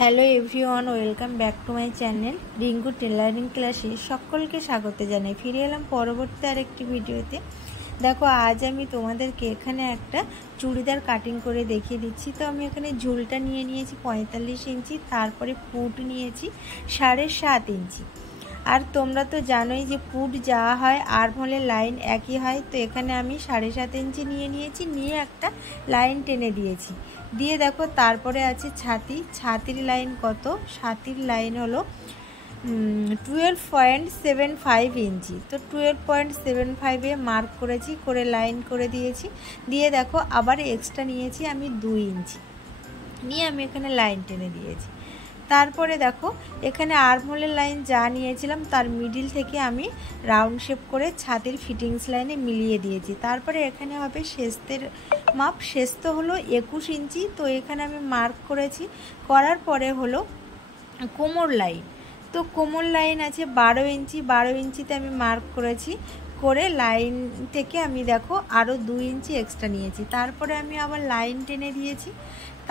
Hello everyone, welcome back to my channel Rinku tailoring ক্লাসে সকলকে স্বাগত জানাই। ফিরে এলাম পরবর্তী আরেকটি ভিডিওতে। দেখো, আজ আমি তোমাদেরকে এখানে একটা চুড়িদার কাটিং করে দেখিয়ে দিচ্ছি। তো আমি এখানে ঝুলটা নিয়ে নিয়েছি 45 ইঞ্চি, তারপরে পুট নিয়েছি 7.5 ইঞ্চি। আর তোমরা তো জানোই যে পুট যা হয় আর হলে লাইন একই হয়। তো এখানে আমি 7.5 ইঞ্চি নিয়েছি, নিয়ে একটা লাইন টেনে দিয়েছি। দিয়ে দেখো তারপরে আছে ছাতির লাইন কত, ছাতির লাইন হলো 12.75 ইঞ্চি। তো 12.75 মার্ক করেছি, করে লাইন করে দিয়েছি। দিয়ে দেখো আবার এক্সট্রা নিয়েছি আমি 2 ইঞ্চি, নিয়ে আমি এখানে লাইন টেনে দিয়েছি। তারপরে দেখো এখানে আর্মহোলের লাইন যা নিয়েছিলাম তার মিডিল থেকে আমি রাউন্ড শেপ করে ছাতির ফিটিংস লাইনে মিলিয়ে দিয়েছি। তারপরে এখানে হবে শেস্তের মাপ, শেস্ত হলো 21 ইঞ্চি। তো এখানে আমি মার্ক করেছি, করার পরে হলো কোমর লাইন। তো কোমর লাইন আছে 12 ইঞ্চি, 12 ইঞ্চিতে আমি মার্ক করেছি, করে লাইন থেকে আমি দেখো আরও 2 ইঞ্চি এক্সট্রা নিয়েছি। তারপরে আমি আবার লাইন টেনে দিয়েছি।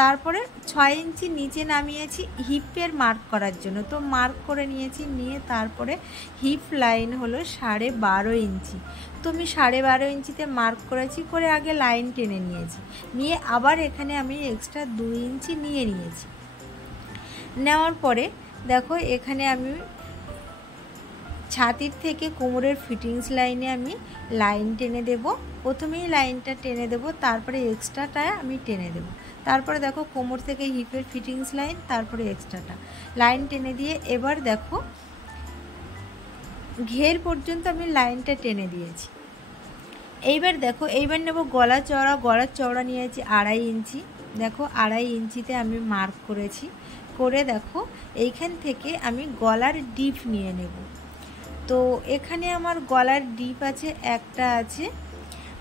তারপরে 6 ইঞ্চি নিচে নামিয়েছি হিপের মার্ক করার জন্য। তো মার্ক করে নিয়েছি, নিয়ে তারপরে হিপ লাইন হলো 12.5 ইঞ্চি। তো আমি 12.5 ইঞ্চিতে মার্ক করেছি, করে আগে লাইন টেনে নিয়েছি, নিয়ে আবার এখানে আমি এক্সট্রা 2 ইঞ্চি নিয়েছি। নেওয়ার পরে দেখো এখানে আমি ছাতির থেকে কোমরের ফিটিংস লাইনে আমি লাইন টেনে দেব। প্রথমেই লাইনটা টেনে দেব, তারপরে এক্সট্রাটা আমি টেনে দেব। তারপরে দেখো কোমর থেকে হিপের ফিটিংস লাইন, তারপরে এক্সট্রাটা লাইন টেনে দিয়ে এবার দেখো ঘের পর্যন্ত আমি লাইনটা টেনে দিয়েছি। এইবার দেখো এইবার নেব গলার চওড়া নিয়েছি 2.5 ইঞ্চি। দেখো 2.5 ইঞ্চিতে আমি মার্ক করেছি, করে দেখো এইখান থেকে আমি গলার ডিপ নিয়ে নেব। তো এখানে আমার গলার ডিপ আছে, একটা আছে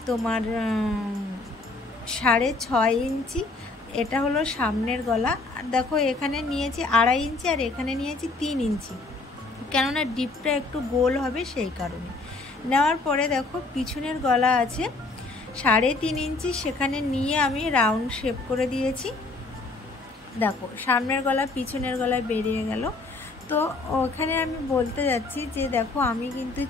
তোমার 6.5 ইঞ্চি, এটা হলো সামনের গলা। আর দেখো এখানে নিয়েছি 2.5 ইঞ্চি, আর এখানে নিয়েছি 3 ইঞ্চি, কেননা ডিপটা একটু গোল হবে সেই কারণে। নেওয়ার পরে দেখো পিছনের গলা আছে 3.5 ইঞ্চি, সেখানে নিয়ে আমি রাউন্ড শেপ করে দিয়েছি। দেখো সামনের গলা পিছনের গলায় বেরিয়ে গেল। তো ওখানে আমি বলতে যাচ্ছি যে দেখো আমি কিন্তু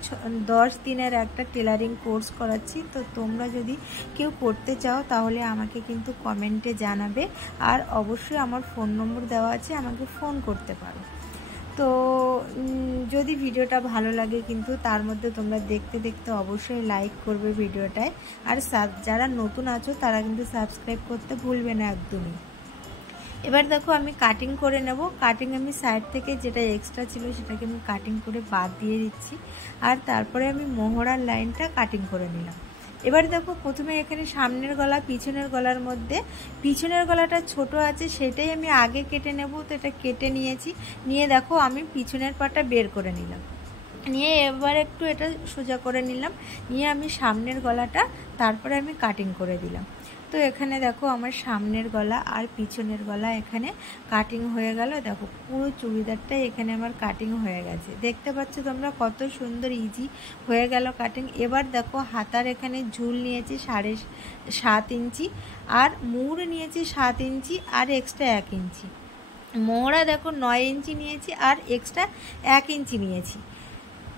10 দিনের একটা টেলারিং কোর্স করাচ্ছি। তো তোমরা যদি কেউ করতে চাও তাহলে আমাকে কিন্তু কমেন্টে জানাবে, আর অবশ্যই আমার ফোন নম্বর দেওয়া আছে, আমাকে ফোন করতে পারো। তো যদি ভিডিওটা ভালো লাগে কিন্তু তার মধ্যে তোমরা দেখতে দেখতে অবশ্যই লাইক করবে ভিডিওটায়, আর যারা নতুন আছো তারা কিন্তু সাবস্ক্রাইব করতে ভুলবে না একদমই। এবার দেখো আমি কাটিং করে নেব। কাটিং আমি সাইড থেকে যেটা এক্সট্রা ছিল সেটাকে আমি কাটিং করে বাদ দিয়ে দিচ্ছি, আর তারপরে আমি মোহরার লাইনটা কাটিং করে নিলাম। এবার দেখো প্রথমে এখানে সামনের গলা পিছনের গলার মধ্যে পিছনের গলাটা ছোট আছে, সেটাই আমি আগে কেটে নেব। তো এটা কেটে নিয়েছি, নিয়ে দেখো আমি পিছনের পাটা বের করে নিলাম, নিয়ে এবার একটু এটা সোজা করে নিলাম, নিয়ে আমি সামনের গলাটা তারপরে আমি কাটিং করে দিলাম। তো এখানে দেখো আমার সামনের গলা আর পিছনের গলা এখানে কাটিং হয়ে গেল। দেখো পুরো চুড়িদারটাই এখানে আমার কাটিং হয়ে গেছে, দেখতে পাচ্ছ তোমরা কত সুন্দর ইজি হয়ে গেল কাটিং। এবার দেখো হাতার এখানে ঝুল নিয়েছি 7.5 ইঞ্চি, আর মুড় নিয়েছি 7 ইঞ্চি, আর এক্সট্রা 1 ইঞ্চি। মোহরা দেখো 9 ইঞ্চি নিয়েছি, আর এক্সট্রা 1 ইঞ্চি নিয়েছি।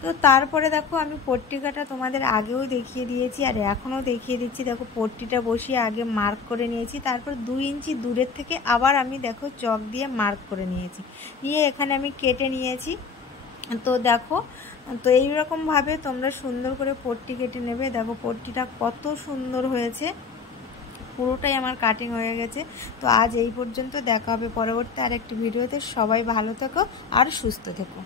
তো তারপরে দেখো আমি পট্টিকাটা তোমাদের আগেও দেখিয়ে দিয়েছি আর এখনও দেখিয়ে দিচ্ছি। দেখো পট্টিটা বসিয়ে আগে মার্ক করে নিয়েছি, তারপর 2 ইঞ্চি দূরের থেকে আবার আমি দেখো চক দিয়ে মার্ক করে নিয়েছি, নিয়ে এখানে আমি কেটে নিয়েছি। তো দেখো তো এইরকমভাবে তোমরা সুন্দর করে পট্টি কেটে নেবে। দেখো পট্টিটা কত সুন্দর হয়েছে, পুরোটাই আমার কাটিং হয়ে গেছে। তো আজ এই পর্যন্ত, দেখা হবে পরবর্তী আরেকটি ভিডিওতে। সবাই ভালো থেকো আর সুস্থ থেকো।